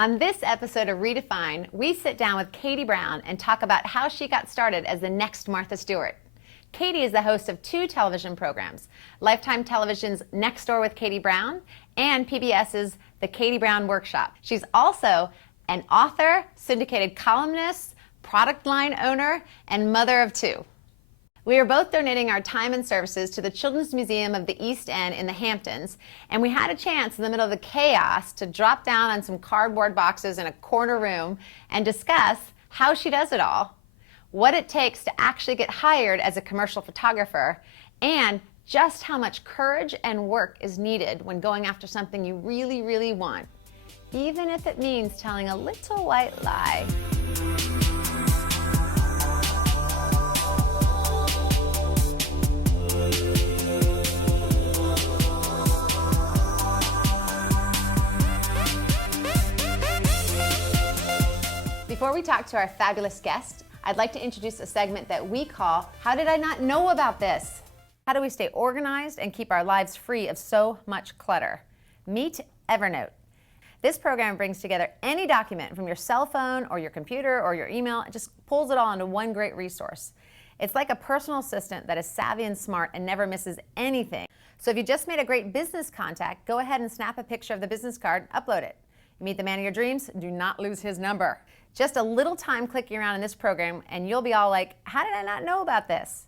On this episode of reDefine, we sit down with Katie Brown and talk about how she got started as the next Martha Stewart. Katie is the host of 2 television programs, Lifetime Television's Next Door with Katie Brown and PBS's The Katie Brown Workshop. She's also an author, syndicated columnist, product line owner, and mother of 2. We are both donating our time and services to the Children's Museum of the East End in the Hamptons, and we had a chance in the middle of the chaos to drop down on some cardboard boxes in a corner room and discuss how she does it all, what it takes to actually get hired as a commercial photographer, and just how much courage and work is needed when going after something you really, really want, even if it means telling a little white lie. Before we talk to our fabulous guest, I'd like to introduce a segment that we call, How Did I Not Know About This? How do we stay organized and keep our lives free of so much clutter? Meet Evernote. This program brings together any document from your cell phone or your computer or your email and just pulls it all into one great resource. It's like a personal assistant that is savvy and smart and never misses anything. So if you just made a great business contact, go ahead and snap a picture of the business card, upload it. You meet the man of your dreams, do not lose his number. Just a little time clicking around in this program and you'll be all like, how did I not know about this?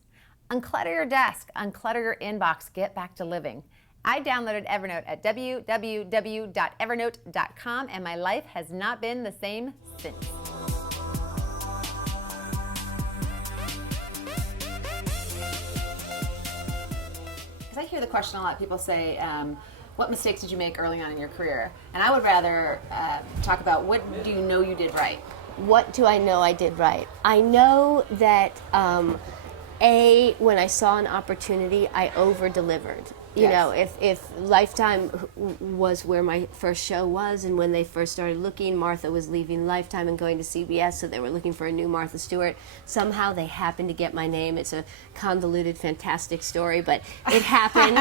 Unclutter your desk, unclutter your inbox, get back to living. I downloaded Evernote at www.evernote.com and my life has not been the same since. Because I hear the question a lot, people say, what mistakes did you make early on in your career? And I would rather talk about what do you know you did right? What do I know I did right? I know that, when I saw an opportunity, I over-delivered. You know, if Lifetime was where my first show was, and when they first started looking, Martha was leaving Lifetime and going to CBS, so they were looking for a new Martha Stewart. Somehow they happened to get my name. It's a convoluted, fantastic story, but it happened.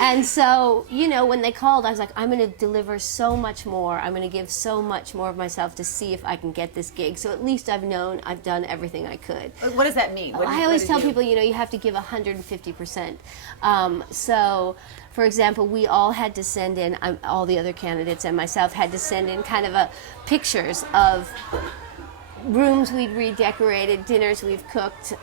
And so, you know, when they called, I was like, I'm going to deliver so much more. I'm going to give so much more of myself to see if I can get this gig. So at least I've known I've done everything I could. What does that mean? I always tell people, you know, you have to give 150%. So, for example, we all had to send in, all the other candidates and myself had to send in kind of pictures of rooms we'd redecorated, dinners we've cooked,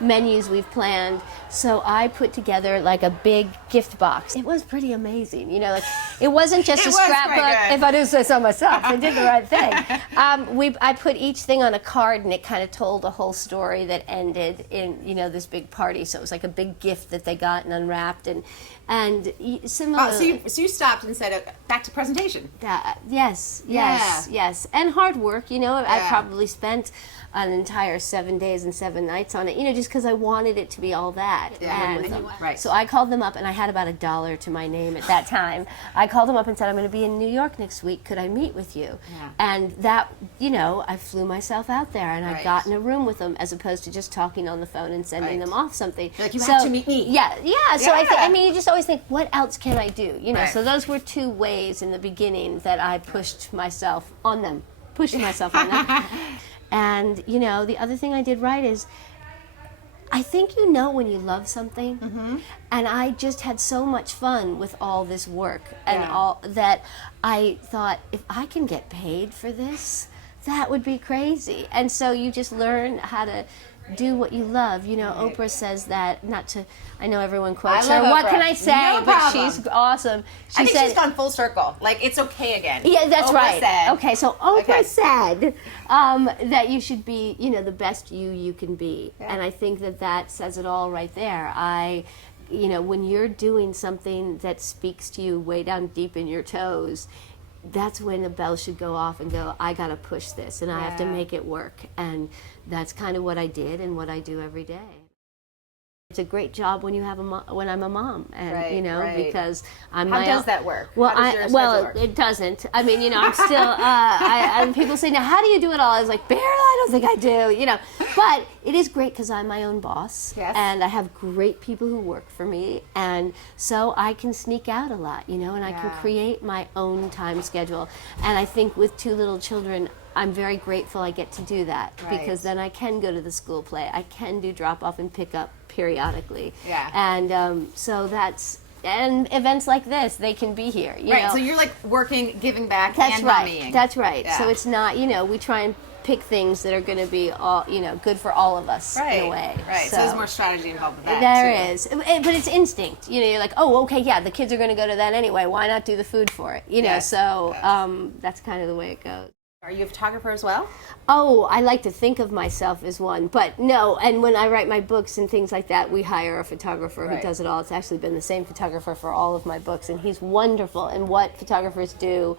menus we've planned. So I put together like a big gift box. It was pretty amazing, you know. Like, it wasn't just a scrapbook. If I do say so myself, I did the right thing. I put each thing on a card, and it kind of told a whole story that ended in, you know, this big party. So it was like a big gift that they got and unwrapped, and similarly. So you stopped and said, back to presentation. Yes, and hard work. You know, I probably spent an entire 7 days and 7 nights on it, you know, just because I wanted it to be all that. So I called them up, and I had about $1 to my name at that time. I called them up and said, I'm going to be in New York next week. Could I meet with you? And that, you know, I flew myself out there, and I got in a room with them, as opposed to just talking on the phone and sending them off something. Like, you have to meet me. So I mean, you just always think, what else can I do? You know, so those were 2 ways in the beginning that I pushed myself on them. And, you know, the other thing I did right is, I think you know when you love something, and I just had so much fun with all this work and all that I thought, if I can get paid for this, that would be crazy. And so you just learn how to do what you love. You know, Oprah says that, I know everyone quotes her. What can I say? No but she's awesome. I think she's gone full circle. Like, it's okay again. Yeah, that's Oprah right. Said, okay, so Oprah said that you should be, you know, the best you can be. And I think that says it all right there. You know, when you're doing something that speaks to you way down deep in your toes, that's when the bell should go off and go, I gotta push this, and I have to make it work. And that's kind of what I did and what I do every day. It's a great job when you have when I'm a mom, and Right. because I'm How does that work? Well, How does your schedule work? it doesn't. I mean, I'm still. And people say, now, how do you do it all? I was like, barely. I don't think I do. But it is great because I'm my own boss, Yes. and I have great people who work for me, and so I can sneak out a lot, and I can create my own time schedule. And I think with 2 little children, I'm very grateful I get to do that, because then I can go to the school play. I can do drop off and pick up periodically. Yeah. And so and events like this, they can be here. You know? So you're like working, giving back, That's and right. mommying. That's right. Yeah. So it's not, we try and pick things that are going to be all, good for all of us in a way. Right. So there's more strategy involved with that. There is, but it's instinct. You're like, oh, okay, yeah, the kids are going to go to that anyway. Why not do the food for it? Yes. So that's kind of the way it goes. Are you a photographer as well? Oh, I like to think of myself as one, but no. And when I write my books and things like that, we hire a photographer who does it all. It's actually been the same photographer for all of my books, and he's wonderful. And what photographers do,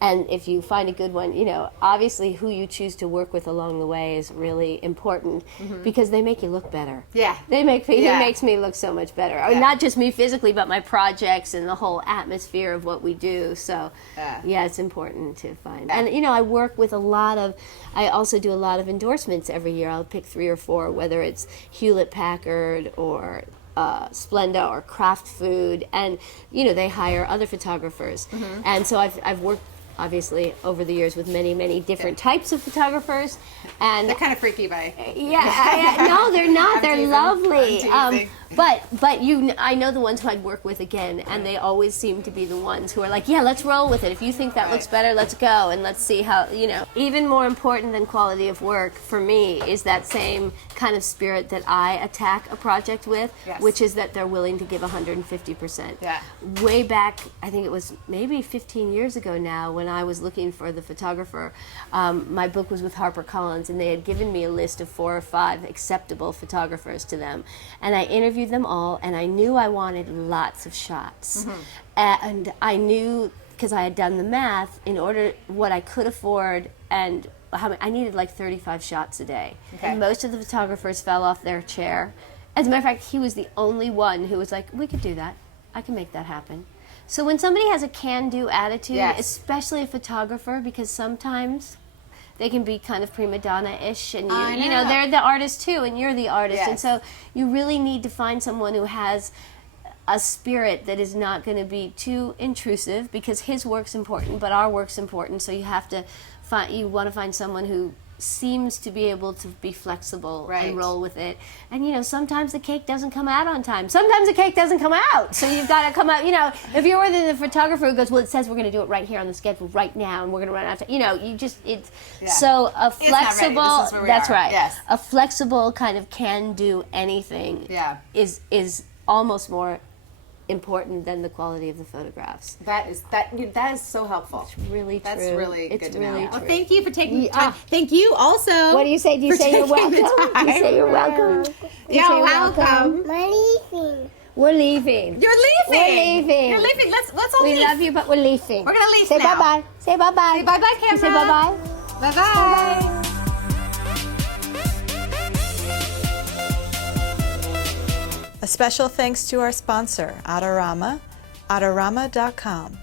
and if you find a good one, obviously who you choose to work with along the way is really important, because they make you look better. Yeah. He makes me look so much better. I mean, not just me physically, but my projects and the whole atmosphere of what we do. So, yeah, it's important to find. And, I work with I also do a lot of endorsements every year. I'll pick 3 or 4, whether it's Hewlett-Packard or Splenda or Kraft Food, and they hire other photographers. And so I've worked, obviously, over the years with many different types of photographers, and They're kind of freaky, by. no, they're not. They're teasing. lovely. I'm teasing. But I know the ones who I'd work with again, and they always seem to be the ones who are like, yeah, let's roll with it. If you think that looks better, let's go, and let's see how, Even more important than quality of work for me is that same kind of spirit that I attack a project with, which is that they're willing to give 150%. Yeah. Way back, I think it was maybe 15 years ago now, when I was looking for the photographer, my book was with HarperCollins, and they had given me a list of 4 or 5 acceptable photographers to them, and I interviewed them all, and I knew I wanted lots of shots. And I knew, because I had done the math, in order what I could afford, and I needed like 35 shots a day. And most of the photographers fell off their chair. As a matter of fact, he was the only one who was like, we could do that. I can make that happen. So when somebody has a can-do attitude, especially a photographer, because sometimes they can be kind of prima donna-ish, and they're the artist too, and you're the artist, and so you really need to find someone who has a spirit that is not going to be too intrusive, because his work's important, but our work's important. So you want to find someone who seems to be able to be flexible and roll with it. And sometimes the cake doesn't come out on time. Sometimes the cake doesn't come out. So you've got to come out, if you're with the photographer who goes, well, it says we're going to do it right here on the schedule right now, and we're going to run out of time. So a flexible, this is where we are. Yes. A flexible kind of can do anything is almost more important than the quality of the photographs. That is so helpful. It's really true. That's really good to know. True. Well, thank you for taking the time. Thank you also. What do you say? Do you say you're welcome? Do you say you're welcome? You're welcome. We're leaving. We're leaving. You're leaving. We're leaving. You're leaving. Let's all leave. We love you, but we're leaving. We're gonna leave Say now. bye-bye. Say bye-bye. Say bye-bye, camera. Say bye-bye. Bye-bye. A special thanks to our sponsor, Adorama, adorama.com.